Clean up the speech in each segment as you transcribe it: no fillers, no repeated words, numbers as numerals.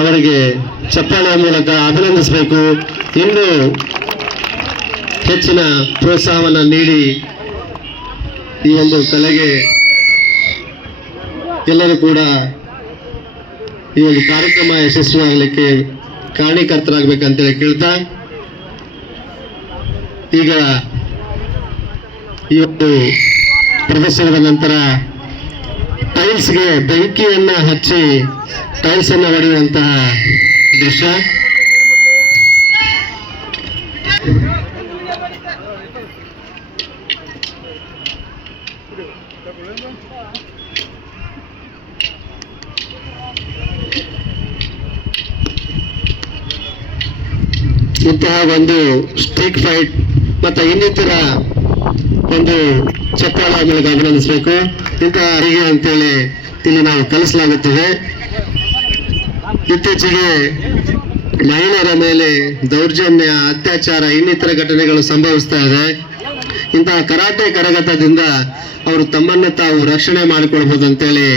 ಅವರಿಗೆ ಚಪ್ಪಾಳೆಯ ಮೂಲಕ ಅಭಿನಂದಿಸಬೇಕು. ಇನ್ನೂ ಹೆಚ್ಚಿನ ಪ್ರೋತ್ಸಾಹವನ್ನು ನೀಡಿ ಈ ಒಂದು ಕಲೆಗೆ ಎಲ್ಲರೂ ಕೂಡ ಈ ಒಂದು ಕಾರ್ಯಕ್ರಮ ಯಶಸ್ವಿಯಾಗಲಿಕ್ಕೆ ಕಾರಣೀಕರ್ತರಾಗಬೇಕಂತೇಳಿ ಕೇಳ್ತಾ, ಈಗ ಈ ಒಂದು ಪ್ರದರ್ಶನದ ನಂತರ ಟೈಲ್ಸ್ಗೆ ಬೆಂಕಿಯನ್ನ ಹಚ್ಚಿ ಟೈಲ್ಸ್ ಅನ್ನು ಹೊಡೆಯುವಂತಹ ದೃಶ್ಯ. ಇಂತಹ ಒಂದು ಸ್ಟಿಕ್ ಫೈಟ್ ಮತ್ತು ಇನ್ನಿತರ ಒಂದು ಚಪ್ಪಾಳ ಮೂಲಕ ಅಭಿನಂದಿಸಬೇಕು. ಇಂತಹ ಅರಿಗೆ ಅಂತೇಳಿ ಇಲ್ಲಿ ನಾವು ಕಲಿಸಲಾಗುತ್ತದೆ. ಇತ್ತೀಚೆಗೆ ಮಹಿಳೆಯರ ಮೇಲೆ ದೌರ್ಜನ್ಯ, ಅತ್ಯಾಚಾರ, ಇನ್ನಿತರ ಘಟನೆಗಳು ಸಂಭವಿಸ್ತಾ ಇದೆ. ಇಂತಹ ಕರಾಟೆ ಕರಗತದಿಂದ ಅವರು ತಮ್ಮನ್ನು ತಾವು ರಕ್ಷಣೆ ಮಾಡಿಕೊಳ್ಬಹುದು ಅಂತೇಳಿ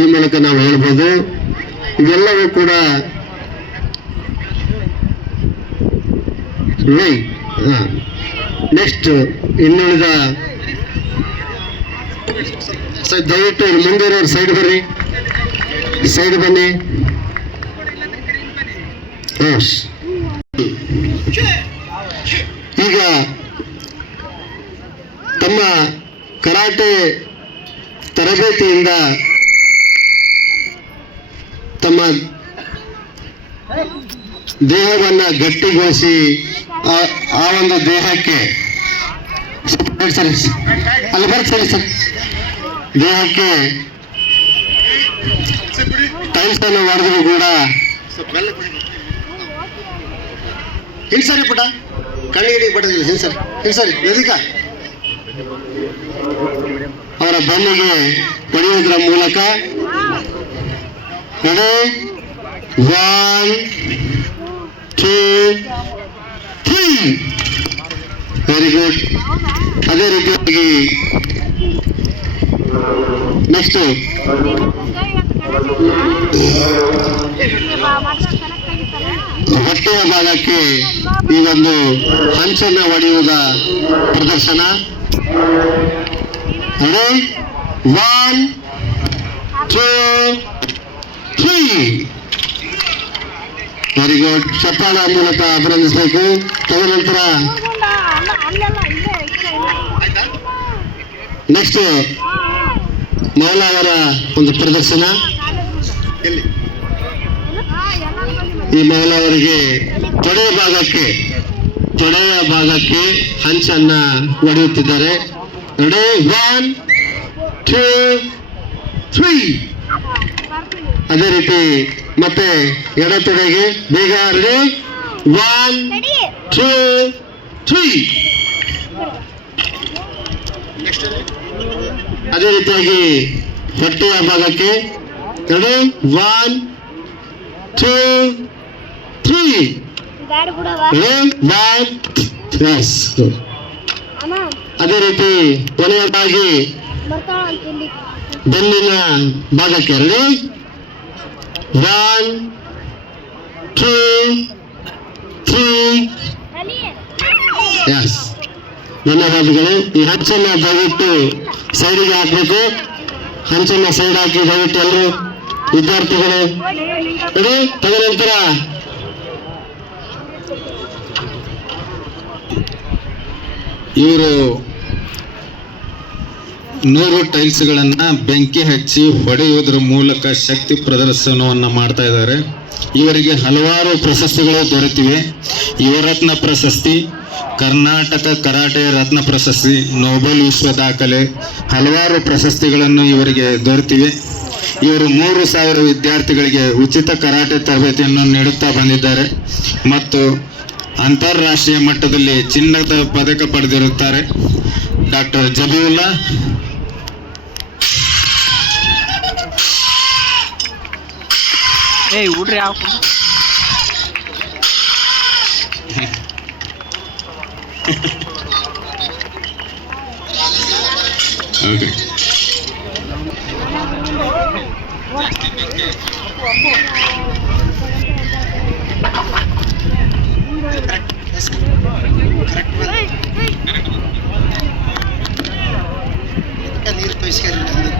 ಈ ಮೂಲಕ ನಾವು ಹೇಳ್ಬೋದು. ಇವೆಲ್ಲವೂ ಕೂಡ ನೆಕ್ಸ್ಟ್ ಇನ್ನುಳಿದ ದಯವಿಟ್ಟು ಮುಂದೆ ಸೈಡ್ ಬರ್ರಿ, ಸೈಡ್ ಬನ್ನಿ. ಈಗ ತಮ್ಮ ಕರಾಟೆ ತರಬೇತಿಯಿಂದ ತಮ್ಮ ದೇಹವನ್ನು ಗಟ್ಟಿಗೊಳಿಸಿ ಆ ಒಂದು ದೇಹಕ್ಕೆ ಅಲ್ಲಿ ಬರ್ತಾರೆ ಸರ್, ದೇಹಕ್ಕೆ ಟೈಲ್ಸ್ ಅನ್ನು ಹೊಡೆದ್ರು ಕೂಡ ಹಿಂಸರಿ ಪುಟ ಕಣ್ಣಿಗೆ ಪಟ್ಟದಿಲ್ಲ, ಹಿಂಸರಿ ವೇದಿಕ ಅವರ ಬೆನ್ನಿಗೆ ಹೊಡೆಯುವುದರ ಮೂಲಕ 1 2 3 ವೆರಿ ಗುಡ್. ಅದೇ ರೀತಿಯಾಗಿ ನೆಕ್ಸ್ಟ್ ಹೊಟ್ಟೆಯ ಭಾಗಕ್ಕೆ ಈ ಒಂದು ಹಂಚನ್ನು ಹೊಡೆಯುವುದ ಪ್ರದರ್ಶನ. 1 2 3 ವೆರಿ ಗುಡ್. ಚಪ್ಪಾಳ ಮೂಲಕ ಅಭಿನಂದಿಸಬೇಕು. ತದನಂತರ ನೆಕ್ಸ್ಟ್ ಮೌಲ ಅವರ ಒಂದು ಪ್ರದರ್ಶನ. ಈ ಮೌಲ ಅವರಿಗೆ ತೊಡೆಯ ಭಾಗಕ್ಕೆ ಹಂಚನ್ನ ಹೊಡೆಯುತ್ತಿದ್ದಾರೆ. 1 2 3 ಅದೇ ರೀತಿ ಮತ್ತೆ ಎಡ ತೊಡೆಗೆ ಬೇಗ 1 2 3 ಅದೇ ರೀತಿಯಾಗಿ ಹೊಟ್ಟೆಯ ಭಾಗಕ್ಕೆ 1 2 3 ಅದೇ ರೀತಿ ಕೊನೆಯದಾಗಿ ಬೆನ್ನಿನ ಭಾಗಕ್ಕೆ 1 2 3 ಧನ್ಯವಾದಗಳು. ಈ ಹಂಚನ್ನ ದಯವಿಟ್ಟು ಸೈಡಿಗೆ ಹಾಕಬೇಕು. ಹಂಚನ್ನ ಸೈಡ್ ಹಾಕಿ ದಯವಿಟ್ಟು ಎಲ್ಲರೂ ವಿದ್ಯಾರ್ಥಿಗಳು. ತದನಂತರ ಇವರು 100 ಟೈಲ್ಸ್ಗಳನ್ನ ಬೆಂಕಿ ಹಚ್ಚಿ ಹೊಡೆಯುವುದರ ಮೂಲಕ ಶಕ್ತಿ ಪ್ರದರ್ಶನವನ್ನ ಮಾಡ್ತಾ ಇದ್ದಾರೆ. ಇವರಿಗೆ ಹಲವಾರು ಪ್ರಶಸ್ತಿಗಳು ದೊರೆತಿವೆ. ಯುವರತ್ನ ಪ್ರಶಸ್ತಿ, ಕರ್ನಾಟಕ ಕರಾಟೆ ರತ್ನ ಪ್ರಶಸ್ತಿ, ನೋಬೆಲ್ ವಿಶ್ವ ದಾಖಲೆ, ಹಲವಾರು ಪ್ರಶಸ್ತಿಗಳನ್ನು ಇವರಿಗೆ ದೊರೆತಿವೆ. ಇವರು 3000 ವಿದ್ಯಾರ್ಥಿಗಳಿಗೆ ಉಚಿತ ಕರಾಟೆ ತರಬೇತಿಯನ್ನು ನೀಡುತ್ತಾ ಬಂದಿದ್ದಾರೆ ಮತ್ತು ಅಂತಾರಾಷ್ಟ್ರೀಯ ಮಟ್ಟದಲ್ಲಿ ಚಿನ್ನದ ಪದಕ ಪಡೆದಿರುತ್ತಾರೆ. ಡಾಕ್ಟರ್ ಜಬೀವುಲ್ಲಾ ಊಡ್ರಿ ಯಾವ ಓಕೆ ನೀರು ತೋರಿಸ್ಕರಿ ಮೇಲೆ